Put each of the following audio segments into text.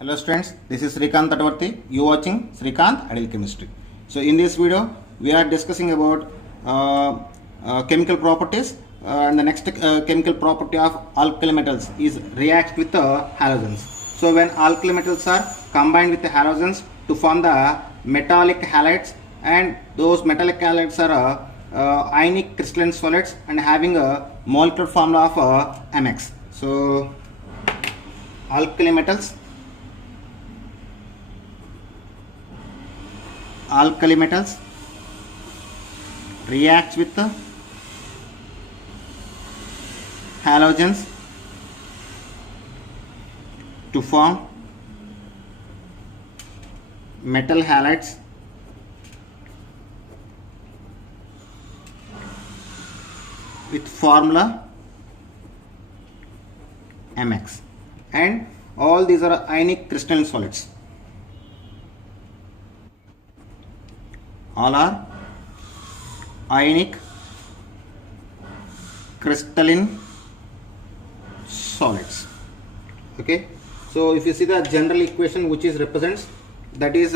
Hello students, this is Srikanth Tatavarthi. You watching Srikanth Ideal Chemistry. So in this video, we are discussing about chemical properties, and the next chemical property of alkali metals is react with halogens. So when alkali metals are combined with the halogens to form the metallic halides, and those metallic halides are ionic crystalline solids and having a molecular formula of MX. So alkali metals reacts with the halogens to form metal halides with formula MX, and all these are ionic crystalline solids. All are ionic crystalline solids. Okay, so if you see the general equation which is represents, that is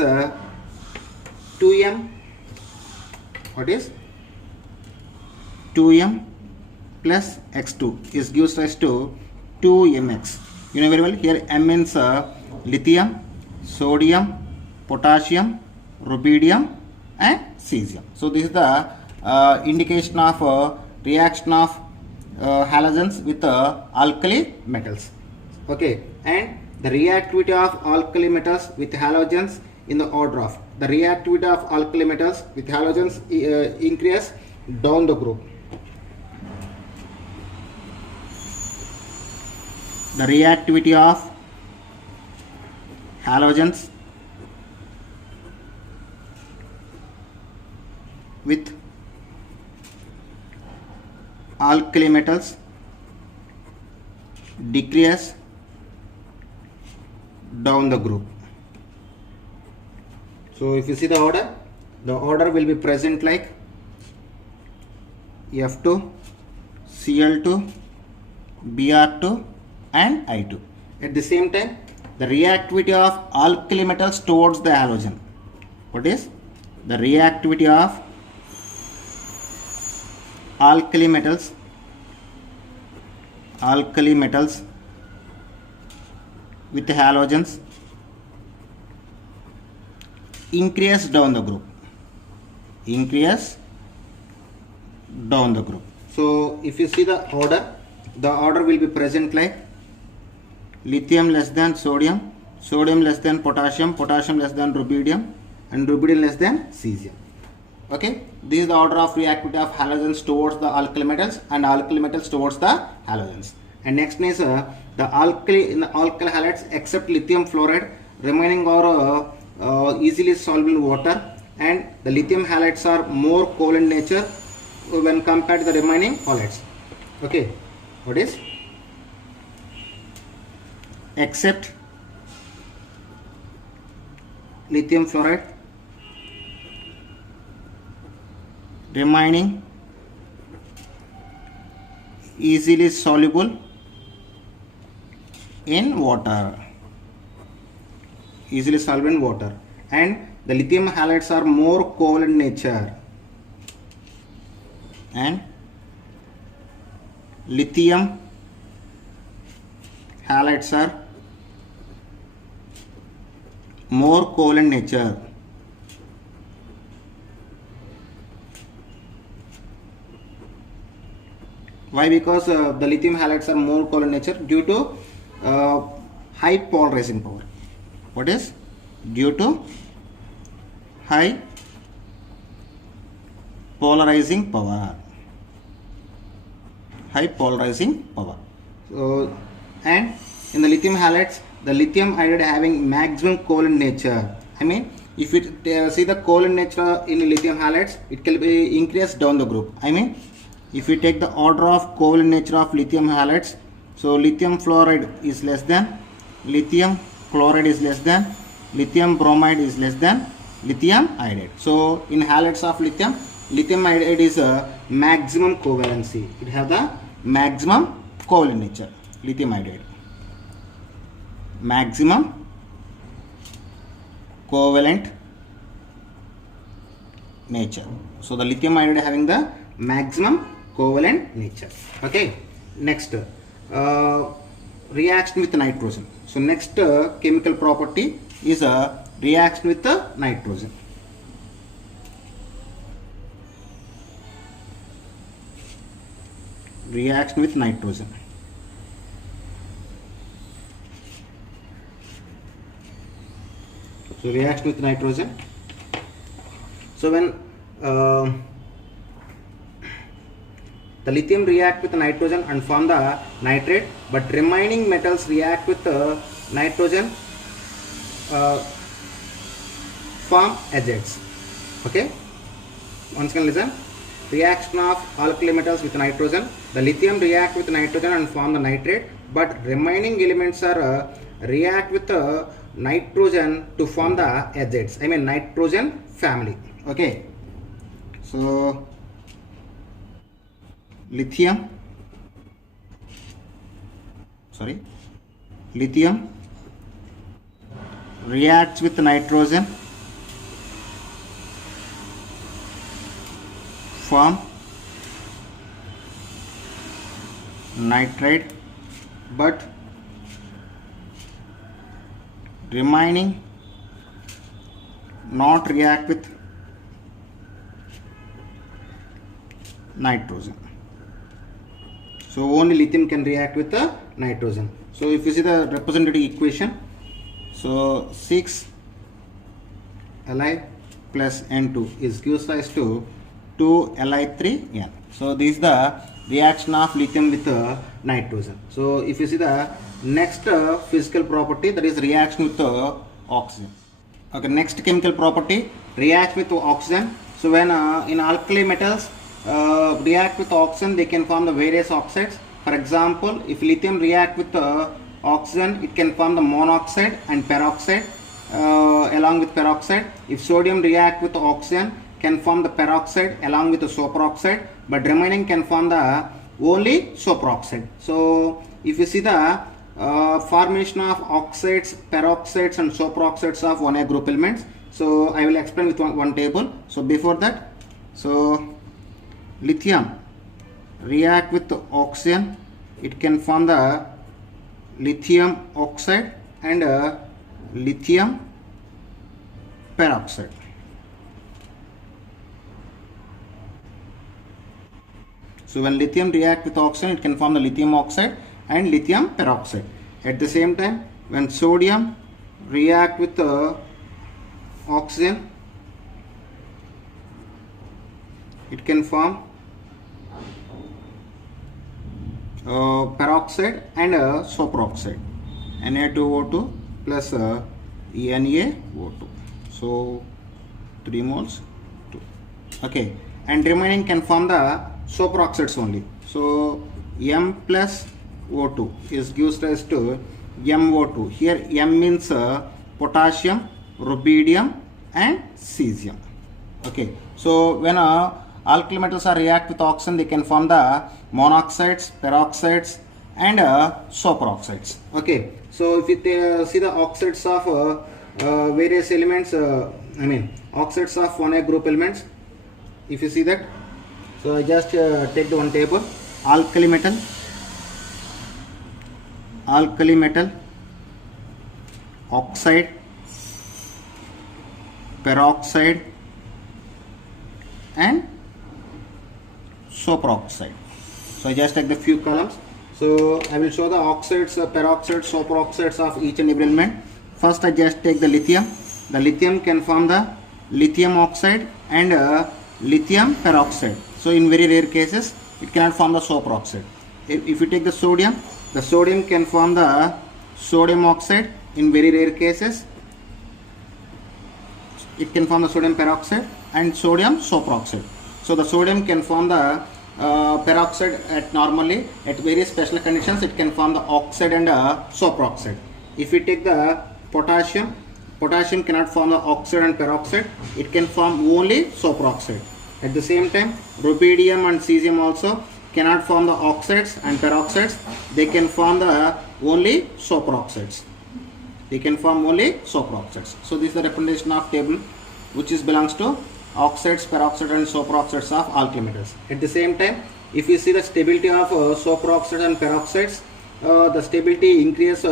2m, what is 2m plus x2 is gives rise to 2mx. You know very well, here m means lithium, sodium, potassium, rubidium and cesium. So this is the indication of reaction of halogens with alkali metals. Okay, and the reactivity of alkali metals with halogens in the order of the reactivity of alkali metals with halogens increase down the group. The reactivity of halogens with alkali metals decrease down the group. So if you see the order will be present like F2, Cl2, Br2 and I2. At the same time, the reactivity of alkali metals towards the halogen. What is the reactivity of alkali metals with halogens increase down the group. So if you see the order will be present like lithium less than sodium, sodium less than potassium, potassium less than rubidium, and rubidium less than cesium. Okay, this is the order of reactivity of halogens towards the alkali metals and alkali metals towards the halogens. And next is the alkali halides except lithium fluoride remaining are easily soluble in water, and the lithium halides are more cold in nature when compared to the remaining halides. Okay, what is except lithium fluoride remaining easily soluble in water, and the lithium halides are more cold in nature, and lithium halides are more cold in nature. Why? Because the lithium halides are more cold in nature due to high polarizing power. What is? Due to high polarizing power. So, and in the lithium halides, the lithium iodide having maximum covalent nature. I mean, if you see the covalent nature in lithium halides, it can be increased down the group. I mean, if we take the order of covalent nature of lithium halides, so lithium fluoride is less than, lithium chloride is less than, lithium bromide is less than lithium iodide. So in halides of lithium, lithium iodide is a maximum covalency. It has the maximum covalent nature. Lithium iodide, maximum covalent nature. So the lithium iodide having the maximum covalent nature. Okay, next reaction with nitrogen. So next chemical property is a reaction with the nitrogen. Reaction with nitrogen. So reaction with nitrogen. So when the lithium react with nitrogen and form the nitrate, but remaining metals react with the nitrogen, form azids. Okay, once again listen. Reaction of alkali metals with nitrogen. The lithium react with nitrogen and form the nitrate, but remaining elements are react with the nitrogen to form the azids. I mean nitrogen family. Okay, so lithium reacts with nitrogen, form nitrate, but remaining not react with nitrogen. So only lithium can react with the nitrogen. So if you see the representative equation, so 6 Li plus N2 is gives rise to 2 Li3N. So this is the reaction of lithium with nitrogen. So if you see the next physical property, that is reaction with oxygen. Okay, next chemical property, react with oxygen. So when in alkali metals react with oxygen, they can form the various oxides. For example, if lithium react with oxygen, it can form the monoxide and peroxide along with peroxide. If sodium react with oxygen, can form the peroxide along with the superoxide, but remaining can form the only superoxide. So if you see the formation of oxides, peroxides and superoxides of 1A group elements, so I will explain with one table. So before that, so lithium react with the oxygen, it can form the lithium oxide and lithium peroxide. So when lithium react with oxygen, it can form the lithium oxide and lithium peroxide. At the same time, when sodium react with oxygen, it can form peroxide and superoxide, Na2O2 plus NaO2. So 3 moles 2. Okay, and remaining can form the superoxides only. So M plus O2 is gives rise to MO2. Here M means potassium, rubidium and cesium. Okay, so when alkali metals are react with oxygen, they can form the monoxides, peroxides and superoxides. Okay, so if you see the oxides of various elements, I mean oxides of 1A group elements, if you see that, so I just take the one table. Alkali metal, oxide, peroxide and superoxide. So I just take the few columns. So I will show the oxides, peroxides, superoxides of each and every element. First I just take the lithium. The lithium can form the lithium oxide and lithium peroxide. So in very rare cases, it cannot form the superoxide. If you take the sodium can form the sodium oxide. In very rare cases, it can form the sodium peroxide and sodium superoxide. So the sodium can form the peroxide at normally. At very special conditions, it can form the oxide and superoxide. If we take the potassium cannot form the oxide and peroxide. It can form only superoxide. At the same time, rubidium and cesium also cannot form the oxides and peroxides. They can form the only superoxides. they can form only superoxides. So this is the representation of table which is belongs to oxides, peroxide and superoxides of alkali metals. At the same time, if you see the stability of superoxides and peroxides, the stability increases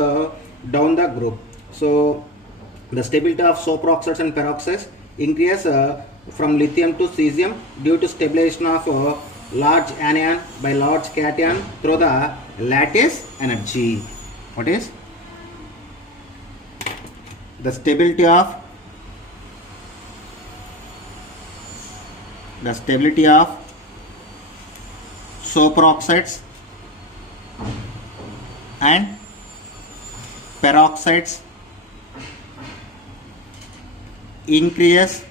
down the group. So the stability of superoxides and peroxides increases from lithium to cesium due to stabilization of large anion by large cation through the lattice energy. What is the stability of superoxides and peroxides increases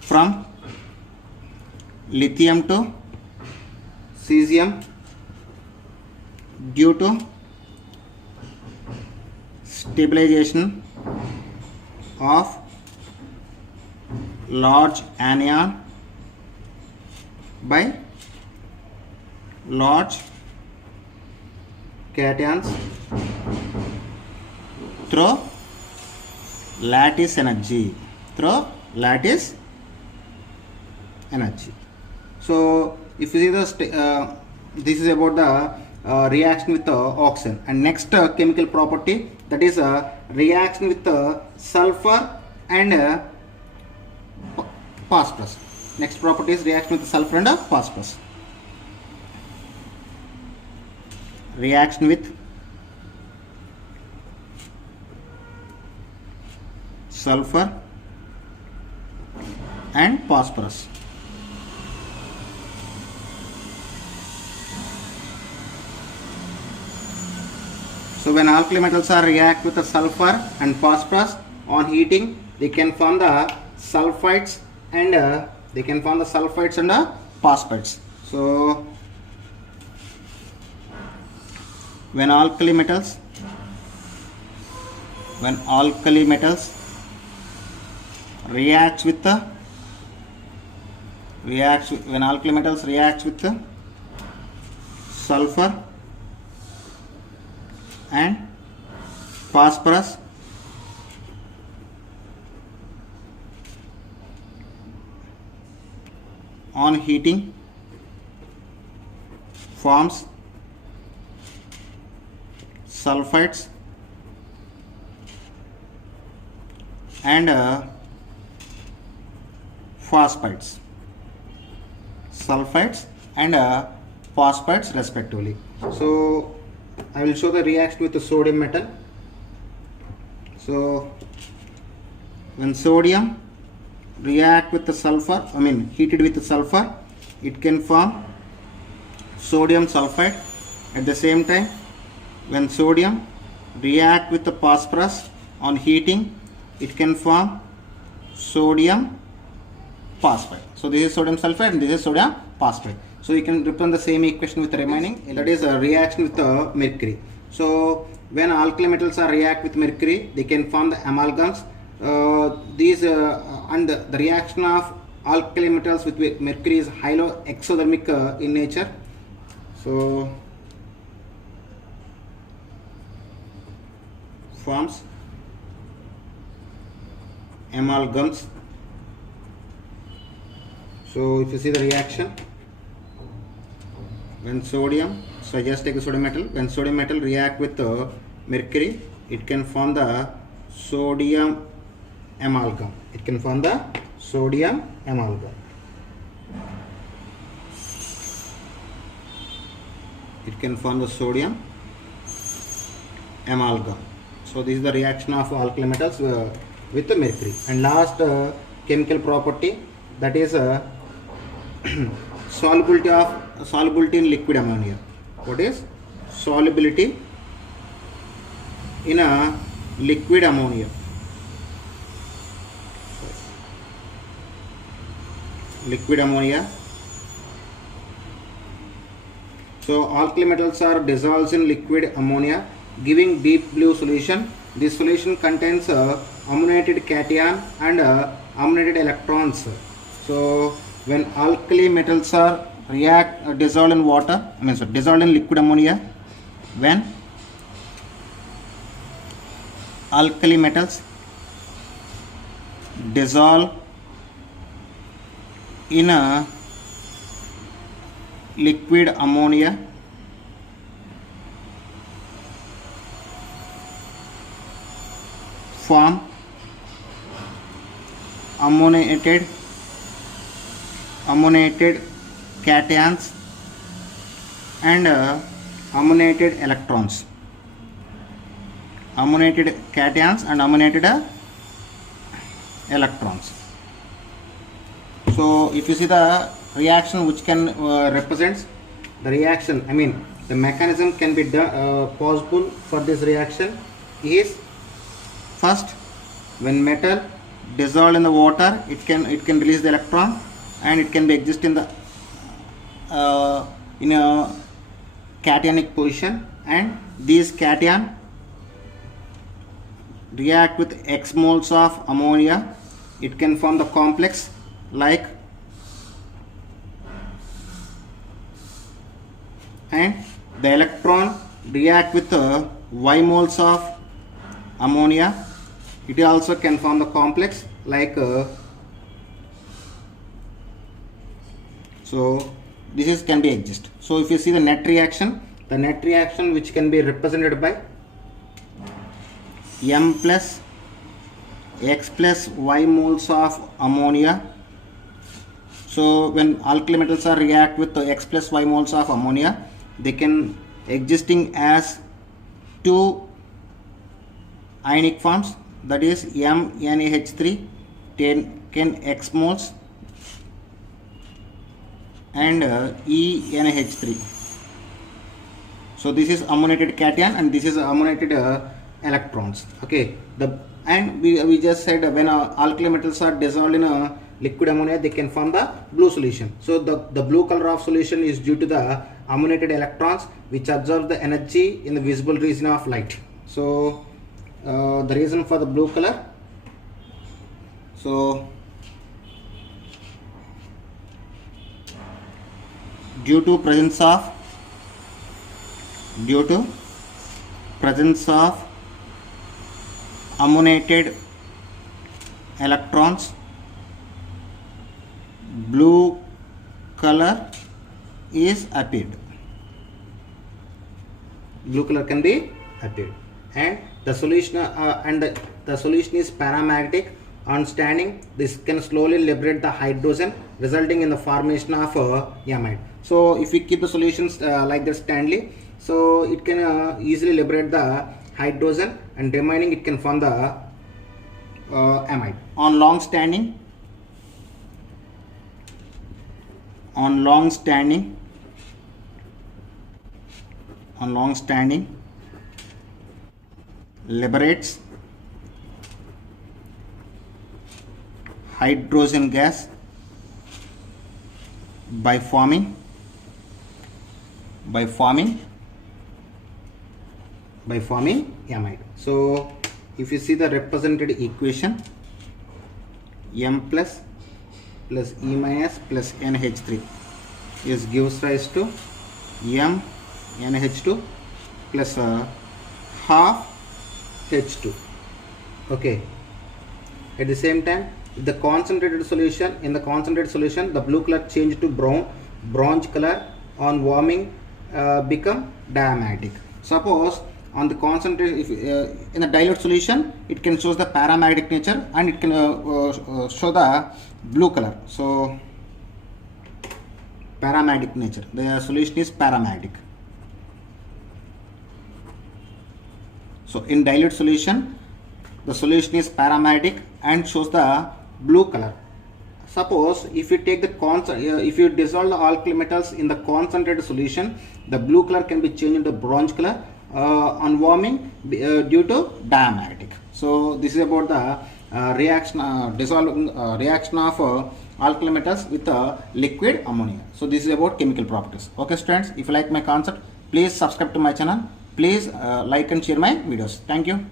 from lithium to cesium due to stabilization of large anion by large cations through lattice energy. So if you see the this is about the reaction with oxygen. And next chemical property, that is reaction with sulfur and phosphorus. Next property is reaction with sulfur and phosphorus. Reaction with sulfur and phosphorus. So when alkali metals are react with the sulfur and phosphorus on heating, they can form the sulfides and phosphates. So when alkali metals reacts with the sulfur and phosphorus, on heating forms sulfides and phosphates, respectively. So I will show the reaction with the sodium metal. So when sodium react with the sulfur, heated with the sulfur, it can form sodium sulfide. At the same time, when sodium react with the phosphorus on heating, it can form sodium phosphide. So this is sodium sulfide and this is sodium phosphide. So you can represent the same equation with the remaining, that is a reaction with the mercury. So when alkali metals are react with mercury, they can form the amalgams. And the reaction of alkali metals with mercury is hypoexothermic in nature. So forms amalgams. So if you see the reaction, when sodium, so just take the sodium metal, when sodium metal react with mercury, it can form the sodium amalgam. So this is the reaction of alkali metals with the mercury. And last chemical property, that is solubility in liquid ammonia. What is solubility in a liquid ammonia? So alkali metals are dissolved in liquid ammonia, giving deep blue solution. This solution contains ammoniated cation and ammoniated electrons. So when alkali metals are dissolved in water, dissolved in liquid ammonia, when alkali metals dissolve in a liquid ammonia form ammoniated cations and ammoniated electrons. Ammoniated cations and ammoniated electrons. So if you see the reaction which can represents the reaction, I mean the mechanism can be possible for this reaction is first, when metal dissolved in the water, it can release the electron and it can be exist in the in a cationic position, and these cation react with X moles of ammonia. It can form the complex like, and the electron react with Y moles of ammonia. It also can form the complex like so this is can be exist. So if you see the net reaction which can be represented by M plus X plus Y moles of ammonia. So when alkali metals are react with the X plus Y moles of ammonia, they can existing as two ionic forms, that is MnH3 10 X moles and EnH3. So this is ammoniated cation and this is ammoniated electrons. Okay, and we just said when alkali metals are dissolved in a liquid ammonia, they can form the blue solution. So the blue color of solution is due to the ammoniated electrons which absorb the energy in the visible region of light. So the reason for the blue color, so due to presence of ammoniated electrons, blue color is appeared. Blue color can be appeared, and the solution the solution is paramagnetic. On standing, this can slowly liberate the hydrogen, resulting in the formation of amide. So if we keep the solutions like this standly, so it can easily liberate the hydrogen, and remaining it can form the amide. On long standing liberates hydrogen gas by forming amide. So if you see the represented equation, M plus E minus plus NH3 is gives rise to M NH2 plus half H2. Okay, at the same time, in the concentrated solution, the blue color changed to bronze color on warming become diamagnetic. Suppose on the concentrated, if in the dilute solution, it can show the paramagnetic nature and it can show the blue color. So paramagnetic nature, the solution is paramagnetic. So in dilute solution, the solution is paramagnetic and shows the blue color. Suppose if you take the if you dissolve the alkali metals in the concentrated solution, the blue color can be changed into bronze color on warming due to diamagnetic. So this is about the reaction reaction of alkali metals with liquid ammonia. So this is about chemical properties. Okay students, if you like my concept, please subscribe to my channel. Please like and share my videos. Thank you.